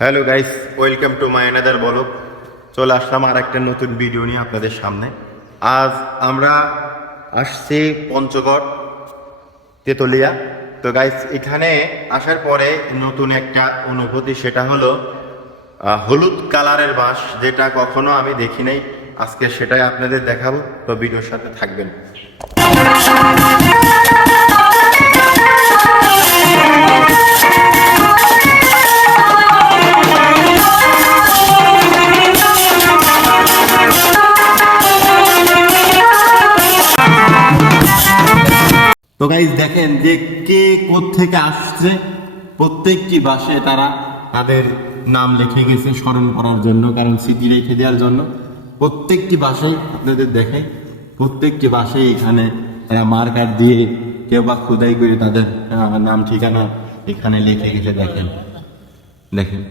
Hello guys, welcome to my another blog. চলে আসলাম আর একটা নতুন ভিডিও নিয়ে আপনাদের সামনে। আজ আমরা আসছি পঞ্চগড় তেতুলিয়া। তো গাইস, এখানে আসার পরে নতুন একটা অনুভূতি, সেটা হলো হলুদ কালারের বাঁশ, যেটা কখনো আমি দেখি নাই। আজকে সেটাই আপনাদের দেখাবো, তো ভিডিওর সাথে থাকবেন। তো গাইস দেখেন যে কে কোত্থেকে আসছে, প্রত্যেকটি বাসে তারা তাদের নাম লিখে গেছে স্মরণ করার জন্য, কারণ স্মৃতি রেখে দেওয়ার জন্য। প্রত্যেকটি বাসেই আপনাদের দেখে, প্রত্যেকটি বাসেই এখানে তারা মার্কার দিয়ে কেউ বা খোদাই করে তাদের নাম ঠিকানা এখানে লিখে গেছে। দেখেন দেখেন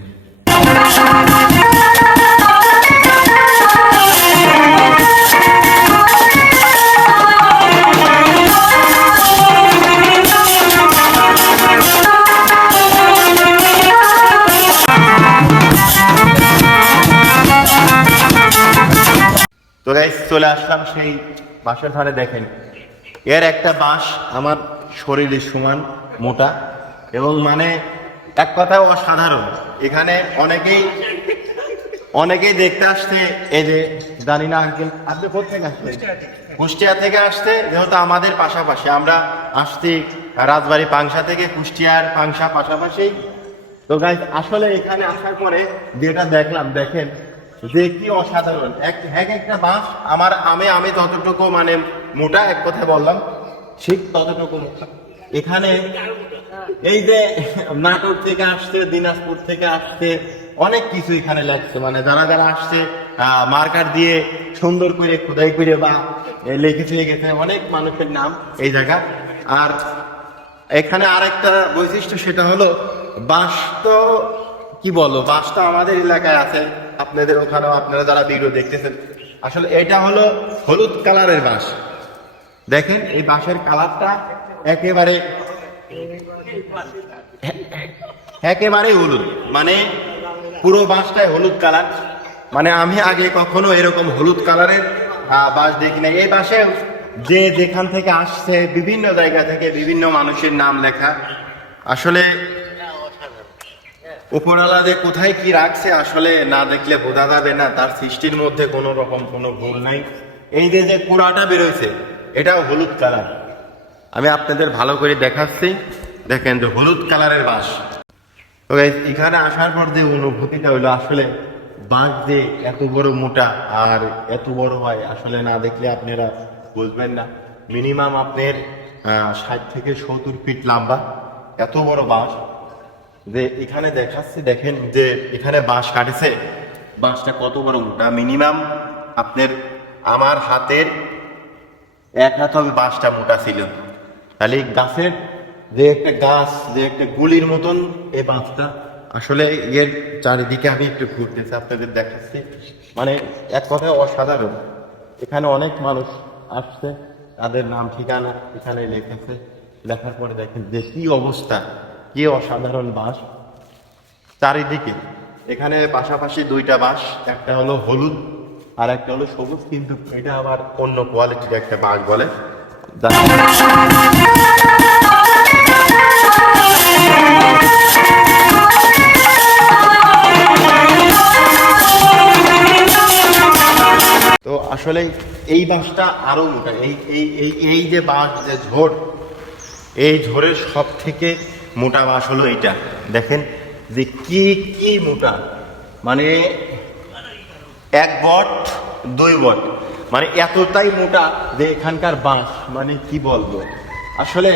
তো গাইস, চলে আসলাম সেই বাঁশের ধারে। দেখেন এর একটা বাঁশ আমার শরীরের সমান মোটা, এবং মানে এক কথায় অসাধারণ। এখানে অনেকেই দেখতে আসছে। এই যে জানি না আঙ্কেল, আপনি কোথেকে আসছেন? কুষ্টিয়া থেকে আসতে, যেহেতু আমাদের পাশাপাশি আমরা আসছি রাজবাড়ী পাংশা থেকে, কুষ্টিয়ার পাংশা পাশাপাশি। তো গাইস, আসলে এখানে আসার পরে যেটা দেখলাম, দেখেন যে কি অসাধারণ একটা বাঁশ। আমি ততটুকু মানে মোটা, এক কথা বললাম ঠিক ততটুকু মোটা। এখানে এই যে নাটোর থেকে আসছে, দিনাজপুর থেকে আসছে, অনেক কিছু এখানে লাগছে। মানে যারা যারা আসছে মার্কার দিয়ে সুন্দর করে খোদাই করে বা লিখে গেছে অনেক মানুষের নাম এই জায়গা। আর এখানে আরেকটা বৈশিষ্ট্য, সেটা হলো বাঁশ তো কি বলবো, বাঁশটা আমাদের এলাকায় আছে, আপনাদের ওখানেও আপনারা যারা ভিডিও দেখতেছেন। আসলে এটা হলো হলুদ কালারের বাঁশ। দেখেন এই বাঁশের কালারটা একেবারে হলুদ, মানে পুরো বাঁশটাই হলুদ কালার। মানে আমি আগে কখনো এরকম হলুদ কালারের বাঁশ দেখি না। এই বাঁশে যে যেখান থেকে আসছে, বিভিন্ন জায়গা থেকে বিভিন্ন মানুষের নাম লেখা। আসলে উপরওয়ালা যে কোথায় কি রাখছে, আসলে না দেখলে বোঝা যাবে না। তার সৃষ্টির মধ্যে কোনো রকম কোনো ভুল নাই। এই যে কুড়াটা বেরোইছে, এটাও হলুদ কালার। আমি আপনাদের ভালো করে দেখাচ্ছি। দেখেন যে হলুদ কালারের বাঁশ। তো এখানে আসার পর যে অনুভূতিটা হলো, আসলে বাঁশ যে এত বড় মোটা আর এত বড় হয়, আসলে না দেখলে আপনারা বুঝবেন না। মিনিমাম আপনার 60 থেকে 70 ফিট লম্বা এত বড় বাঁশ। যে এখানে দেখাচ্ছি, দেখেন যে এখানে বাঁশ কাটেছে, বাঁশটা কত বড় মোটা। মিনিমাম আপনার আমার হাতের এক হাত হবে বাঁশটা মোটা ছিল। তাহলে গাছের যে একটা গাছ, যে একটা গুলির মতন এই বাঁশটা। আসলে এর চারিদিকে আমি একটু ঘুরতেছি, আপনাদের দেখাচ্ছি। মানে এক কথায় অসাধারণ। এখানে অনেক মানুষ আসছে, তাদের নাম ঠিকানা এখানে লিখেছে। লেখার পরে দেখেন যে কি অবস্থা, কি অসাধারণ বাঁশ চারিদিকে। এখানে পাশাপাশি দুইটা বাঁশ, একটা হলো হলুদ আর একটা হলো সবুজ, কিন্তু এটা আবার অন্য কোয়ালিটির একটা বাঁশ বলে। তো আসলে এই বাঁশটা আরো মোটা। এই যে বাঁশ, যে ঝোড়, এই ঝোড়ের সব থেকে মোটা বাঁশ হলো এইটা। দেখেন যে কি কি মোটা, মানে 1 বট 2 বট, মানে এতটাই মোটা যে এখানকার বাঁশ, মানে কি বলবো। আসলে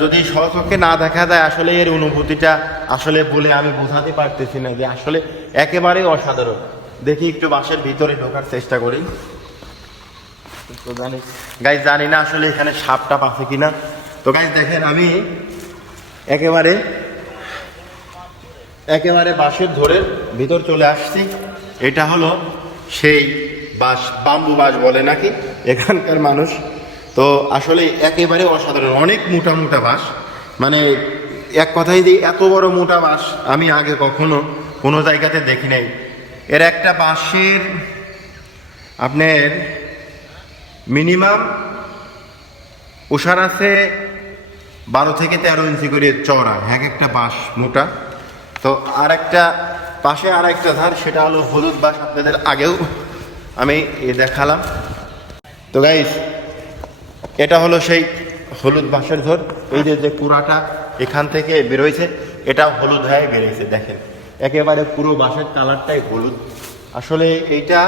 যদি স্বচক্ষে না দেখা যায়, আসলে এর অনুভূতিটা আসলে বলে আমি বোঝাতে পারতেছি না, যে আসলে একেবারেই অসাধারণ। দেখি একটু বাঁশের ভিতরে ঢোকার চেষ্টা করি। তো জানি না আসলে এখানে সাপটা আছে কিনা। তো গাইজ দেখেন, আমি একেবারে বাঁশের ঝোড়ের ভিতর চলে আসছি। এটা হলো সেই বাঁশ, বাম্বু বাঁশ বলে নাকি এখানকার মানুষ। তো আসলে একেবারে অসাধারণ, অনেক মোটা মোটা বাঁশ। মানে এক কথাই দিই, এত বড় মোটা বাঁশ আমি আগে কখনো কোনো জায়গাতে দেখি নাই। এর একটা বাঁশের আপনার মিনিমাম ওষার আছে 12 থেকে 13 ইঞ্চি করে চওড়া, এক একটা বাঁশ মোটা। তো আর একটা পাশে আর একটা ধার, সেটা হলো হলুদ বাঁশ, আপনাদের আগেও আমি দেখালাম। তো গাইস, এটা হলো সেই হলুদ বাঁশের ঝোর। এই যে কুড়াটা এখান থেকে বেরোইছে, এটা হলুদ হয়ে বেরিয়েছে, দেখেন একেবারে পুরো বাঁশের কালারটাই হলুদ। আসলে এইটা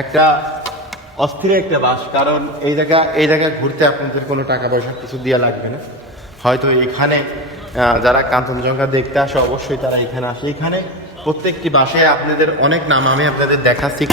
একটা অস্থির একটা বাঁশ, কারণ এই জায়গায় ঘুরতে আপনাদের কোনো টাকা পয়সা কিছু দেওয়া লাগবে না। হয়তো এখানে যারা কাঞ্চনজঙ্ঘা দেখতে আসে অবশ্যই তারা এখানে আসে। এখানে প্রত্যেকটি বাঁশে আপনাদের অনেক নাম আমি আপনাদের দেখাচ্ছি।